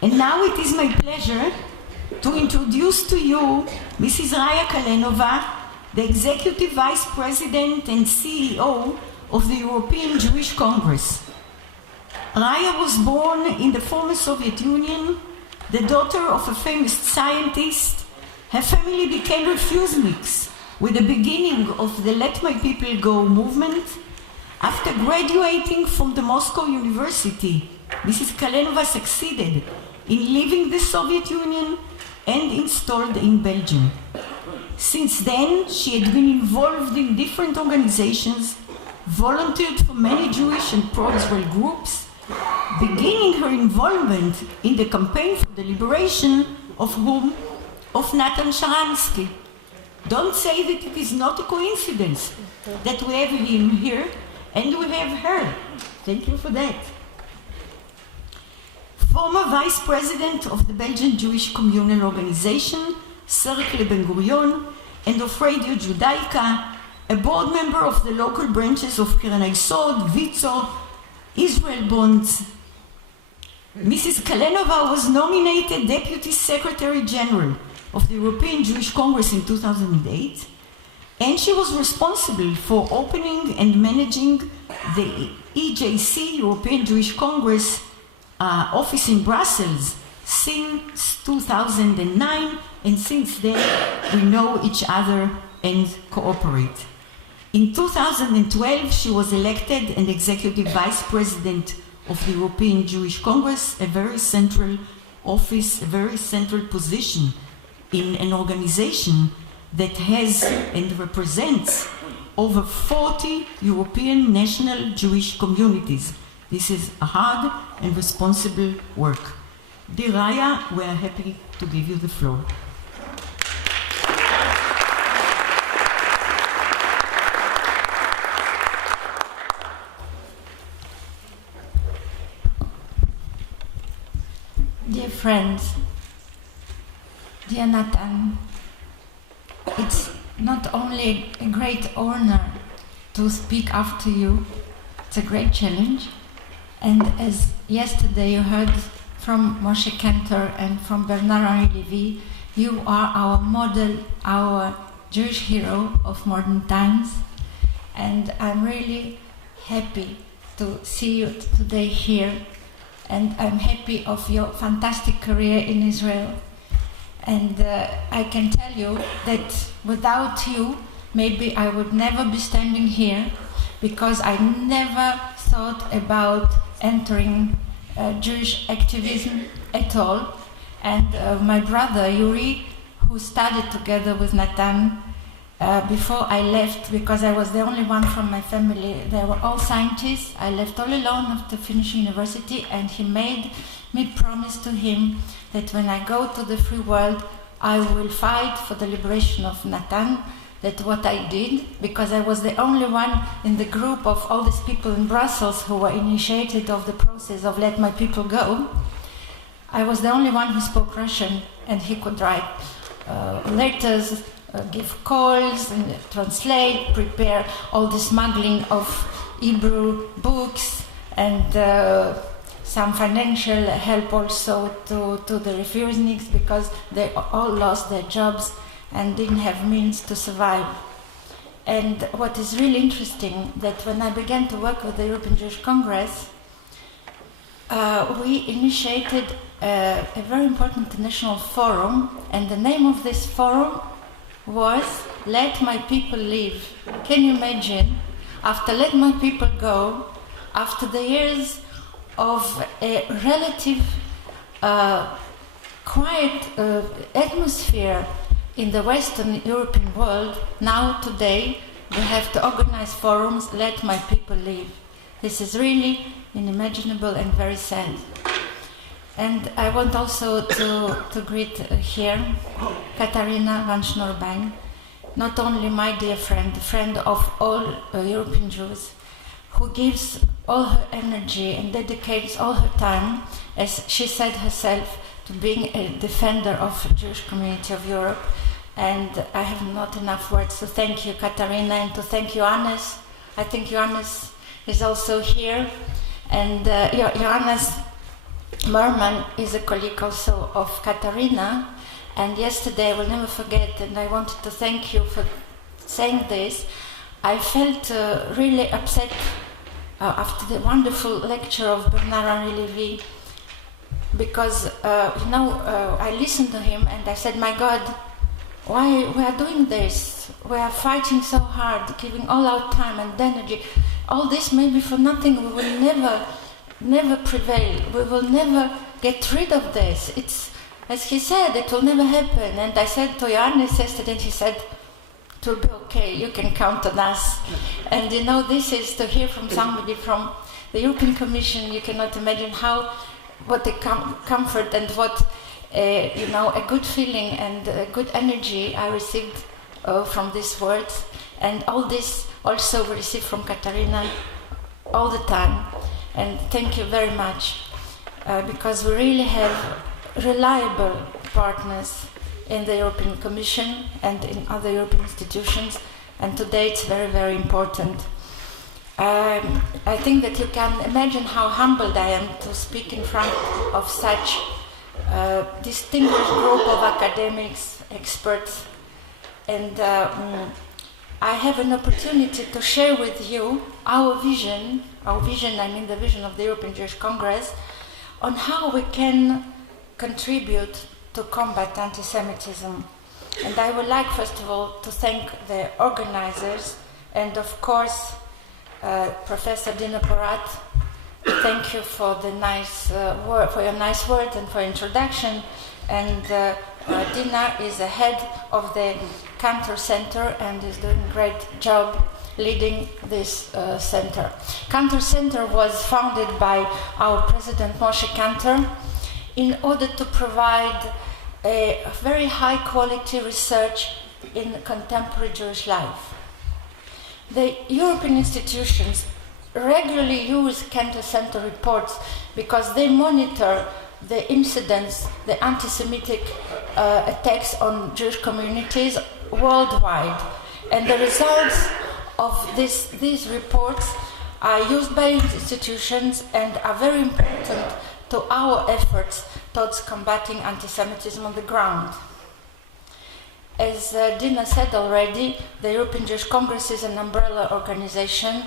And now it is my pleasure to introduce to you Mrs. Raya Kalenova, the Executive Vice President and CEO of the European Jewish Congress. Raya was born in the former Soviet Union, the daughter of a famous scientist. Her family became refuseniks with the beginning of the Let My People Go movement. After graduating from the Moscow University, Mrs. Kalenova succeeded in leaving the Soviet Union and installed in Belgium. Since then, she had been involved in different organizations, volunteered for many Jewish and pro-Israel groups, beginning her involvement in the campaign for the liberation of whom? Of Natan Sharansky. Don't say that it is not a coincidence that we have him here and we have her. Thank you for that. Former Vice President of the Belgian Jewish Communal Organization, Cercle Ben Gurion, and of Radio Judaica, a board member of the local branches of Keren Hayesod, Vizo, Israel Bonds. Mrs. Kalenova was nominated Deputy Secretary General of the European Jewish Congress in 2008, and she was responsible for opening and managing the EJC, European Jewish Congress, office in Brussels since 2009, and since then we know each other and cooperate. In 2012, she was elected an Executive Vice President of the European Jewish Congress, a very central office, a very central position in an organization that has and represents over 40 European national Jewish communities. This is a hard and responsible work. Dear Raya, we are happy to give you the floor. Dear friends, dear Natan, it's not only a great honor to speak after you, it's a great challenge. And as yesterday you heard from Moshe Cantor and from Bernard-Henri Lévy, you are our model, our Jewish hero of modern times. And I'm really happy to see you today here. And I'm happy of your fantastic career in Israel. And I can tell you that without you, maybe I would never be standing here, because I never thought about entering Jewish activism at all. And my brother Yuri, who studied together with Natan, before I left, because I was the only one from my family, they were all scientists. I left all alone after finishing university, and he made me promise to him that when I go to the free world, I will fight for the liberation of Natan. That's what I did, because I was the only one in the group of all these people in Brussels who were initiated of the process of Let My People Go. I was the only one who spoke Russian, and he could write letters, give calls, and translate, prepare all the smuggling of Hebrew books, and some financial help also to the refuseniks, because they all lost their jobs and didn't have means to survive. And what is really interesting, that when I began to work with the European Jewish Congress, we initiated a very important international forum, and the name of this forum was Let My People Live. Can you imagine? After Let My People Go, after the years of a relative quiet atmosphere in the Western European world, now today we have to organize forums, Let My People Live. This is really unimaginable and very sad. And I want also to greet here Katarina van Schnorbein, not only my dear friend, a friend of all European Jews, who gives all her energy and dedicates all her time, as she said herself, to being a defender of the Jewish community of Europe. And I have not enough words to thank you, Katarina, and to thank Johannes. I think Johannes is also here. And Johannes Merman is a colleague also of Katarina, and yesterday I will never forget, and I wanted to thank you for saying this. I felt really upset after the wonderful lecture of Bernard-Henri Lévy, because I listened to him and I said, my God, why we are doing this? We are fighting so hard, giving all our time and energy. All this may be for nothing. We will never prevail. We will never get rid of this. It's, as he said, it will never happen. And I said to Johannes yesterday, and he said, it will be okay, you can count on us. And this is to hear from somebody from the European Commission. You cannot imagine what a comfort and what a good feeling and a good energy I received from these words. And all this also we received from Katarina all the time. And thank you very much, because we really have reliable partners in the European Commission and in other European institutions, and today it's very, very important. I think that you can imagine how humbled I am to speak in front of such a distinguished group of academics, experts, and I have an opportunity to share with you our vision, I mean the vision of the European Jewish Congress, on how we can contribute to combat anti-Semitism. And I would like, first of all, to thank the organizers and, of course, Professor Dina Porat. Thank you for the for your nice words and for introduction. And Dina is the head of the Cantor Center and is doing a great job leading this center. Cantor Center was founded by our president Moshe Cantor in order to provide a very high quality research in contemporary Jewish life. The European institutions regularly use Cantor Center reports because they monitor the incidents, the anti-Semitic attacks on Jewish communities worldwide. And the results of these reports are used by institutions and are very important to our efforts towards combating anti-Semitism on the ground. As Dina said already, the European Jewish Congress is an umbrella organization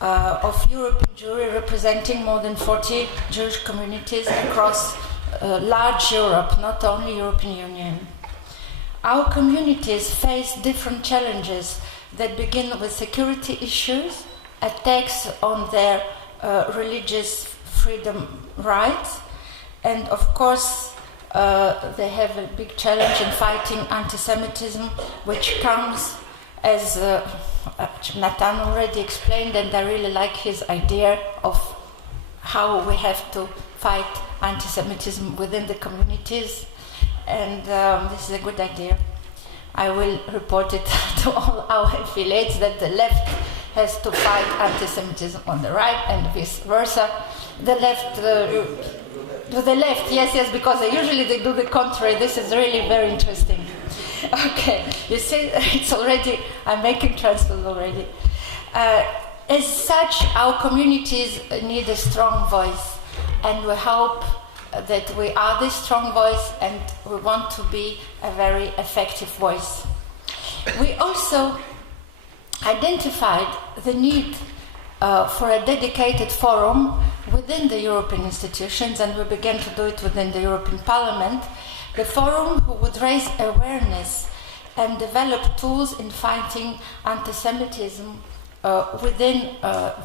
of European Jewry representing more than 40 Jewish communities across large Europe, not only European Union. Our communities face different challenges that begin with security issues, attacks on their religious freedom rights, and of course they have a big challenge in fighting anti-Semitism, which comes, as Nathan already explained, and I really like his idea of how we have to fight anti-Semitism within the communities, and this is a good idea. I will report it to all our affiliates that the left has to fight anti-Semitism on the right and vice versa. The left, to the left, yes, because they do the contrary. This is really very interesting. Okay, you see, it's already, I'm making transfers already. As such, our communities need a strong voice, and we hope that we are this strong voice and we want to be a very effective voice. We also identified the need for a dedicated forum within the European institutions, and we began to do it within the European Parliament, the forum who would raise awareness and develop tools in fighting anti-Semitism within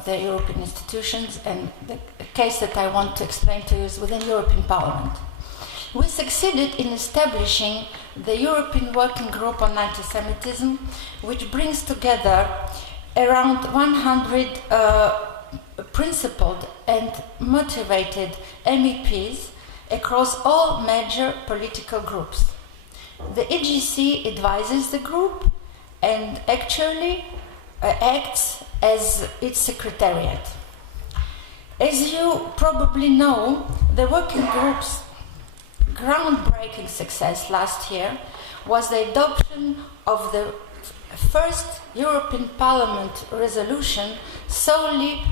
the European institutions, and the case that I want to explain to you is within European Parliament. We succeeded in establishing the European Working Group on Anti-Semitism, which brings together around 100 principled and motivated MEPs across all major political groups. The EGC advises the group and actually acts as its secretariat. As you probably know, the working group's groundbreaking success last year was the adoption of the first European Parliament resolution solely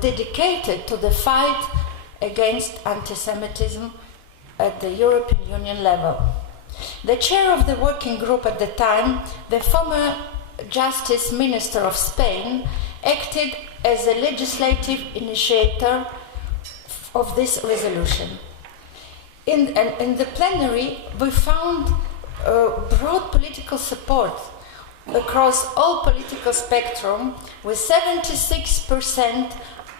dedicated to the fight against anti-Semitism at the European Union level. The chair of the working group at the time, the former Justice Minister of Spain, acted as a legislative initiator of this resolution. In the plenary, we found broad political support across all political spectrum, with 76%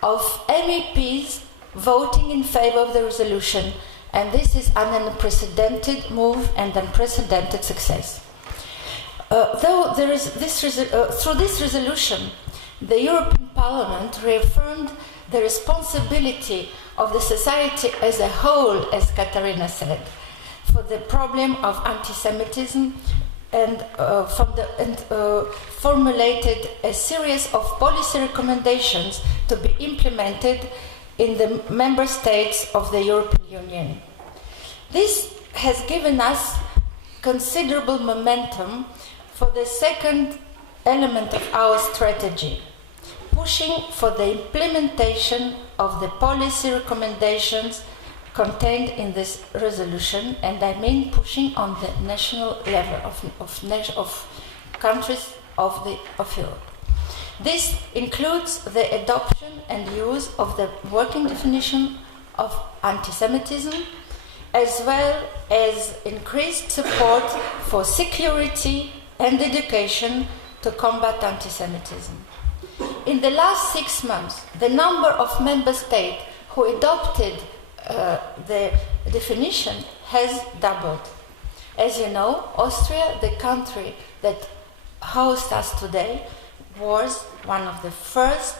of MEPs voting in favor of the resolution, and this is an unprecedented move and unprecedented success. Through this resolution, the European Parliament reaffirmed the responsibility of the society as a whole, as Katarina said, for the problem of anti-Semitism, and formulated a series of policy recommendations to be implemented in the member states of the European Union. This has given us considerable momentum for the second element of our strategy, pushing for the implementation of the policy recommendations contained in this resolution, and I mean pushing on the national level of countries of Europe. This includes the adoption and use of the working definition of anti-Semitism, as well as increased support for security and education to combat anti-Semitism. In the last 6 months, the number of member states who adopted the definition has doubled. As you know, Austria, the country that hosts us today, was one of the first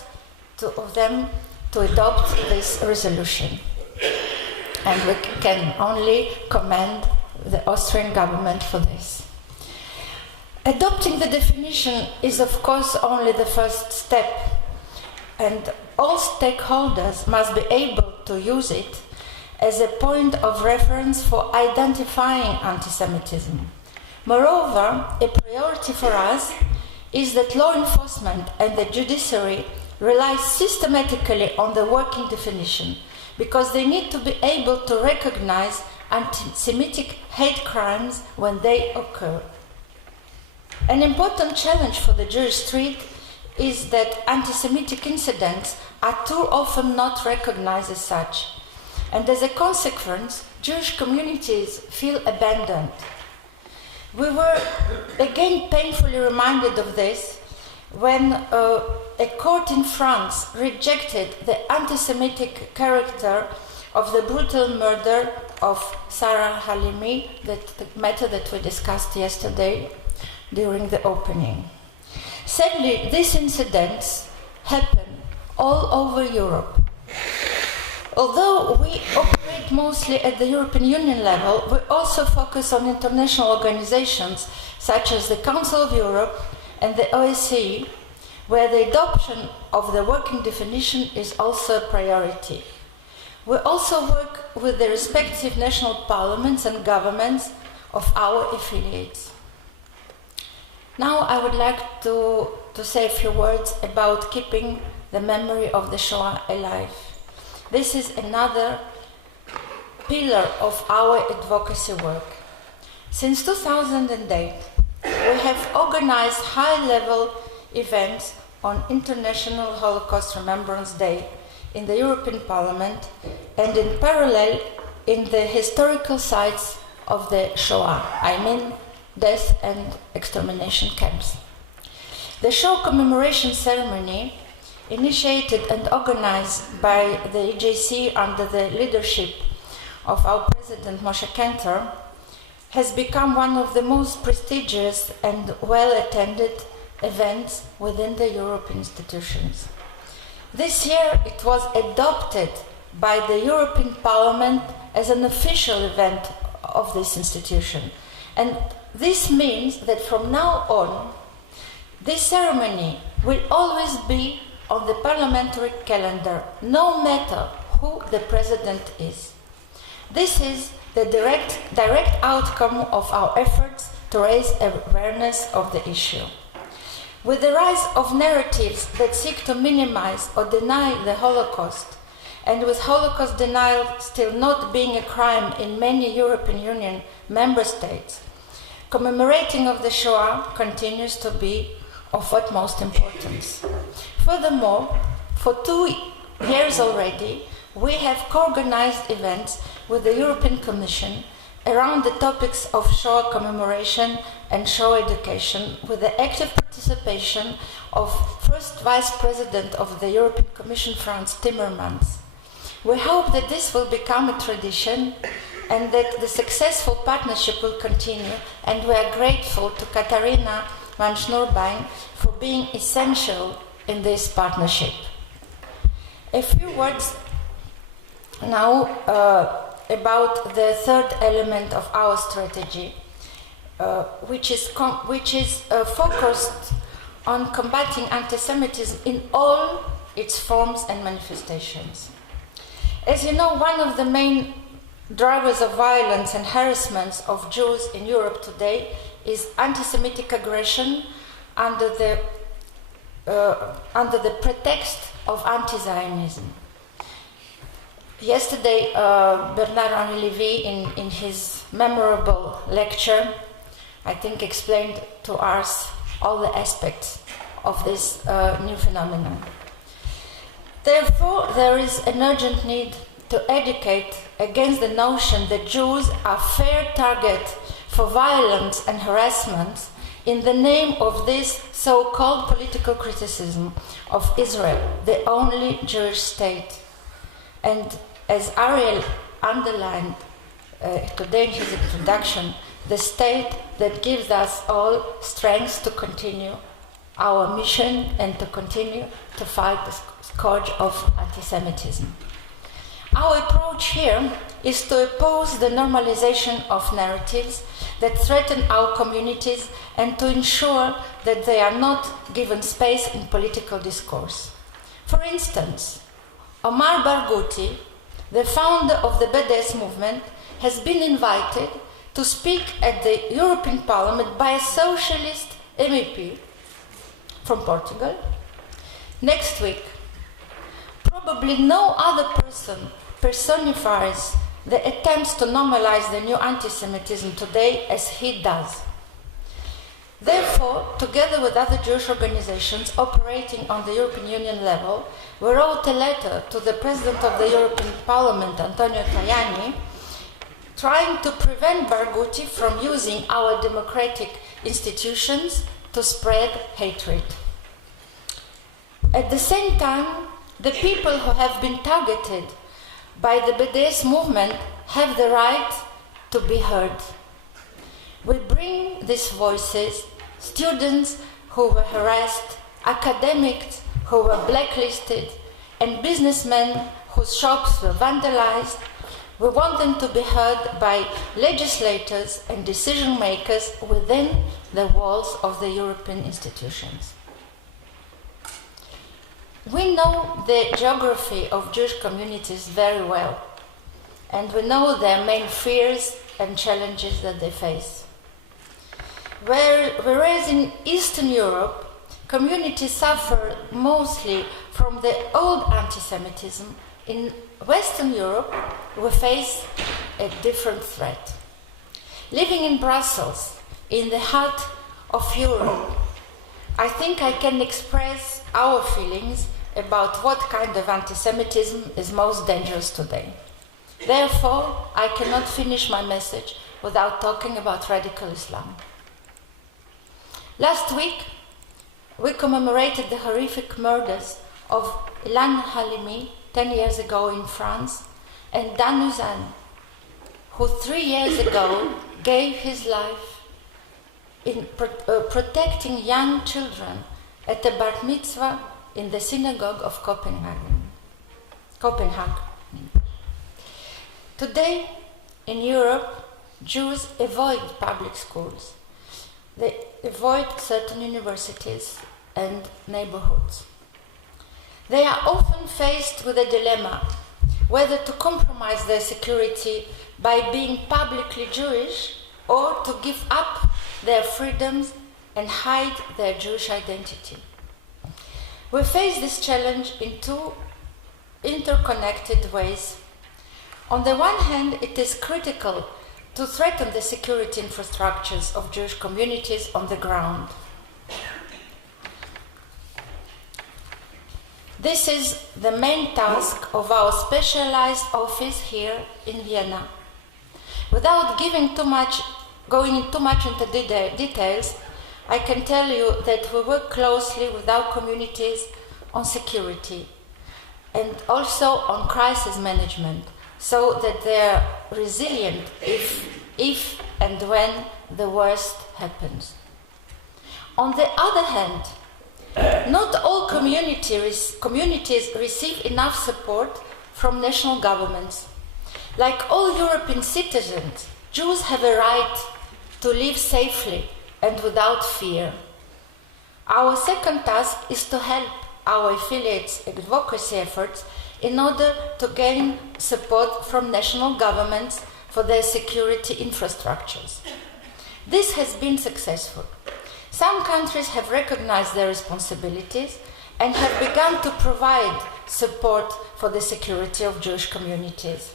of them to adopt this resolution. And we can only commend the Austrian government for this. Adopting the definition is, of course, only the first step, and all stakeholders must be able to use it as a point of reference for identifying anti-Semitism. Moreover, a priority for us is that law enforcement and the judiciary rely systematically on the working definition, because they need to be able to recognize anti-Semitic hate crimes when they occur. An important challenge for the Jewish street is that anti-Semitic incidents are too often not recognized as such, and as a consequence, Jewish communities feel abandoned. We were again painfully reminded of this when a court in France rejected the anti-Semitic character of the brutal murder of Sarah Halimi, the matter that we discussed yesterday during the opening. Sadly, these incidents happen all over Europe. Although we operate mostly at the European Union level, we also focus on international organizations such as the Council of Europe and the OSCE, where the adoption of the working definition is also a priority. We also work with the respective national parliaments and governments of our affiliates. Now I would like to say a few words about keeping the memory of the Shoah alive. This is another pillar of our advocacy work. Since 2008, we have organized high-level events on International Holocaust Remembrance Day in the European Parliament and in parallel in the historical sites of the Shoah, I mean death and extermination camps. The Shoah commemoration ceremony, initiated and organized by the EJC under the leadership of our President Moshe Kantor, has become one of the most prestigious and well-attended events within the European institutions. This year it was adopted by the European Parliament as an official event of this institution. And this means that from now on, this ceremony will always be on the parliamentary calendar, no matter who the president is. This is the direct outcome of our efforts to raise awareness of the issue. With the rise of narratives that seek to minimize or deny the Holocaust, and with Holocaust denial still not being a crime in many European Union member states, commemorating of the Shoah continues to be of utmost importance. Furthermore, for 2 years already, we have co-organized events with the European Commission around the topics of Shoah commemoration and Shoah education, with the active participation of first Vice President of the European Commission, Franz Timmermans. We hope that this will become a tradition and that the successful partnership will continue, and we are grateful to Katharina van Schnurbein for being essential in this partnership. A few words now about the third element of our strategy, which is focused on combating anti-Semitism in all its forms and manifestations. As you know, one of the main drivers of violence and harassment of Jews in Europe today is anti-Semitic aggression under the pretext of anti-Zionism. Yesterday, Bernard-Henri Lévy, in his memorable lecture, I think explained to us all the aspects of this new phenomenon. Therefore, there is an urgent need to educate against the notion that Jews are fair target for violence and harassment in the name of this so-called political criticism of Israel, the only Jewish state. And as Ariel underlined today in his introduction, the state that gives us all strength to continue our mission and to continue to fight the scourge of anti-Semitism. Our approach here is to oppose the normalization of narratives that threaten our communities and to ensure that they are not given space in political discourse. For instance, Omar Barghouti, the founder of the BDS movement, has been invited to speak at the European Parliament by a socialist MEP from Portugal. Next week, probably no other person personifies the attempts to normalize the new anti-Semitism today as he does. Therefore, together with other Jewish organizations operating on the European Union level, we wrote a letter to the President of the European Parliament, Antonio Tajani, trying to prevent Barghouti from using our democratic institutions to spread hatred. At the same time, the people who have been targeted by the BDS movement have the right to be heard. We bring these voices, students who were harassed, academics who were blacklisted, and businessmen whose shops were vandalized. We want them to be heard by legislators and decision makers within the walls of the European institutions. We know the geography of Jewish communities very well, and we know their main fears and challenges that they face. Whereas in Eastern Europe, communities suffer mostly from the old anti-Semitism, in Western Europe, we face a different threat. Living in Brussels, in the heart of Europe, I think I can express our feelings about what kind of anti-Semitism is most dangerous today. Therefore, I cannot finish my message without talking about radical Islam. Last week, we commemorated the horrific murders of Ilan Halimi 10 years ago in France, and Dan Uzan, who 3 years ago gave his life in protecting young children at a bar mitzvah in the synagogue of Copenhagen. Today, in Europe, Jews avoid public schools. They avoid certain universities and neighborhoods. They are often faced with a dilemma whether to compromise their security by being publicly Jewish or to give up their freedoms and hide their Jewish identity. We face this challenge in two interconnected ways. On the one hand, it is critical to threaten the security infrastructures of Jewish communities on the ground. This is the main task of our specialized office here in Vienna. Without going too much into details, I can tell you that we work closely with our communities on security and also on crisis management, so that they are resilient if and when the worst happens. On the other hand, not all communities receive enough support from national governments. Like all European citizens, Jews have a right to live safely and without fear. Our second task is to help our affiliates' advocacy efforts in order to gain support from national governments for their security infrastructures. This has been successful. Some countries have recognized their responsibilities and have begun to provide support for the security of Jewish communities.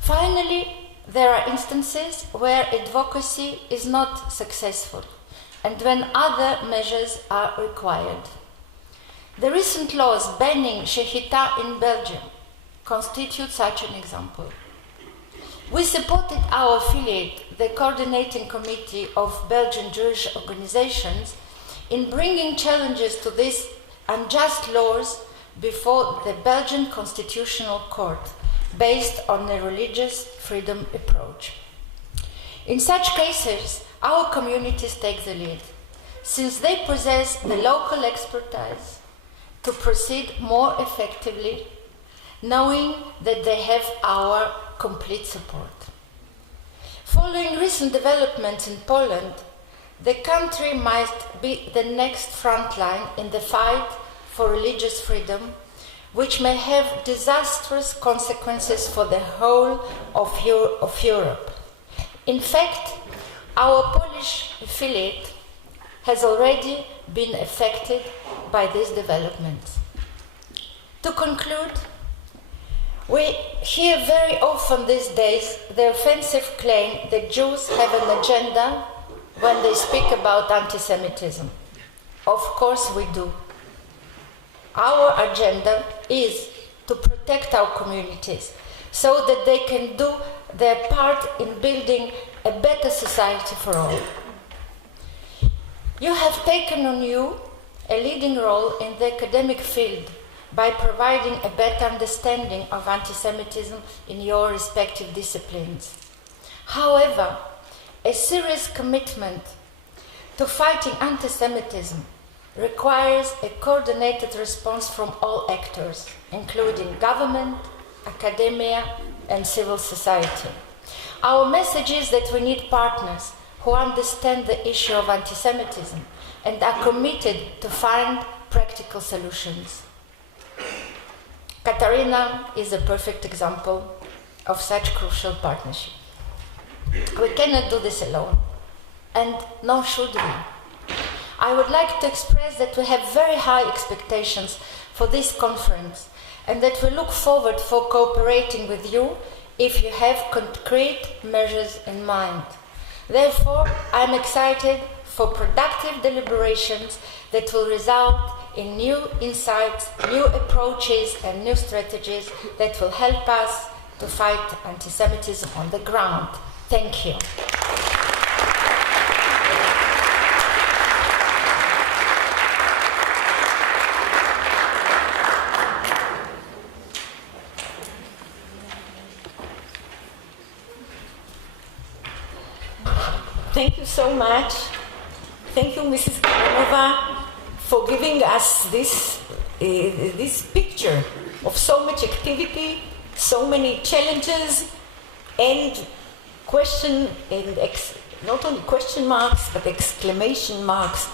Finally, there are instances where advocacy is not successful and when other measures are required. The recent laws banning shechita in Belgium constitute such an example. We supported our affiliate, the Coordinating Committee of Belgian Jewish Organizations, in bringing challenges to these unjust laws before the Belgian Constitutional Court, based on a religious freedom approach. In such cases, our communities take the lead, since they possess the local expertise to proceed more effectively, knowing that they have our complete support. Following recent developments in Poland, the country might be the next front line in the fight for religious freedom, which may have disastrous consequences for the whole of Europe. In fact, our Polish affiliate has already been affected by these developments. To conclude, we hear very often these days the offensive claim that Jews have an agenda when they speak about anti-Semitism. Of course we do. Our agenda is to protect our communities so that they can do their part in building a better society for all. You have taken on you a leading role in the academic field by providing a better understanding of anti-Semitism in your respective disciplines. However, a serious commitment to fighting anti-Semitism requires a coordinated response from all actors, including government, academia, and civil society. Our message is that we need partners who understand the issue of anti-Semitism and are committed to find practical solutions. Katarina is a perfect example of such crucial partnership. We cannot do this alone, and nor should we. I would like to express that we have very high expectations for this conference and that we look forward for cooperating with you if you have concrete measures in mind. Therefore, I am excited for productive deliberations that will result in new insights, new approaches, and new strategies that will help us to fight anti-Semitism on the ground. Thank you. Thank you so much. Thank you, Mrs. Kalenova, for giving us this picture of so much activity, so many challenges, and not only question marks, but exclamation marks